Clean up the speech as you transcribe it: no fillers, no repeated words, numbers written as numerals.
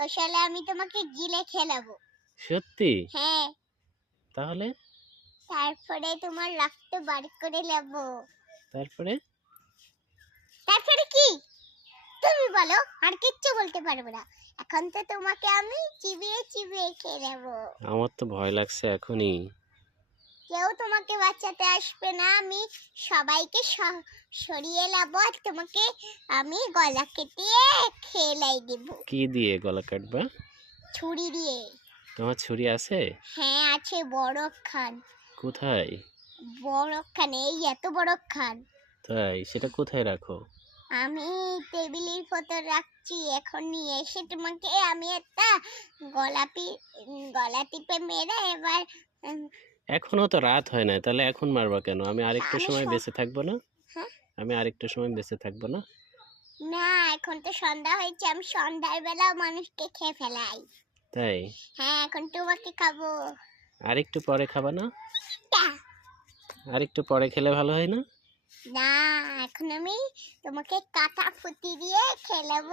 কৌশলে আমি তোমাকে গিলে খেলাবো। সত্যি? হ্যাঁ, তাহলে? তারপরে তোমার রক্ত বার করে নেব। তারপরে? তারপরে কি? তুমি বলো, আর কিচ্ছু বলতে পারবো না। এখন তো তোমাকে আমি চিবিয়ে চিবিয়ে খেয়ে নেবো। আমার তো ভয় লাগছে এখনই। কেউ তোমাকে বাঁচাতে আসবে না, আমি সবাইকে সরিয়ে নেবো আর তোমাকে আমি গলা কেটে খেলাই দেব। কি দিয়ে গলা কাটবা? ছুরি দিয়ে। তোমার ছুরি আছে? হ্যাঁ আছে, বড় খান। কোথায়? বড় খান, এই এত বড় খান। তাই? সেটা কোথায় রাখো? আমি টেবিলের উপর রাখছি, এখন নিয়ে এসে তোমাকে আমি একটা গলা টিপে মেরে এবার এখনো তো রাত হয় নাই, তাহলে এখন মারবা কেন? আমি আরেকটু আমি সময় বেঁচে থাকবো না? হ্যাঁ? আমি আরেকটু সময় বেঁচে থাকবো না? না, এখন তো সন্ধ্যা হয়েছে, আমি সন্ধ্যার বেলা মানুষকে খেয়ে ফেলাই। তাই? হ্যাঁ, এখন তোমাকে খাবো। আরেকটু পরে খাবা না? টা। আরেকটু পরে খেলে ভালো হয় না? না, এখন আমি তোমাকে কাটা ফুটি দিয়ে খেলাবো।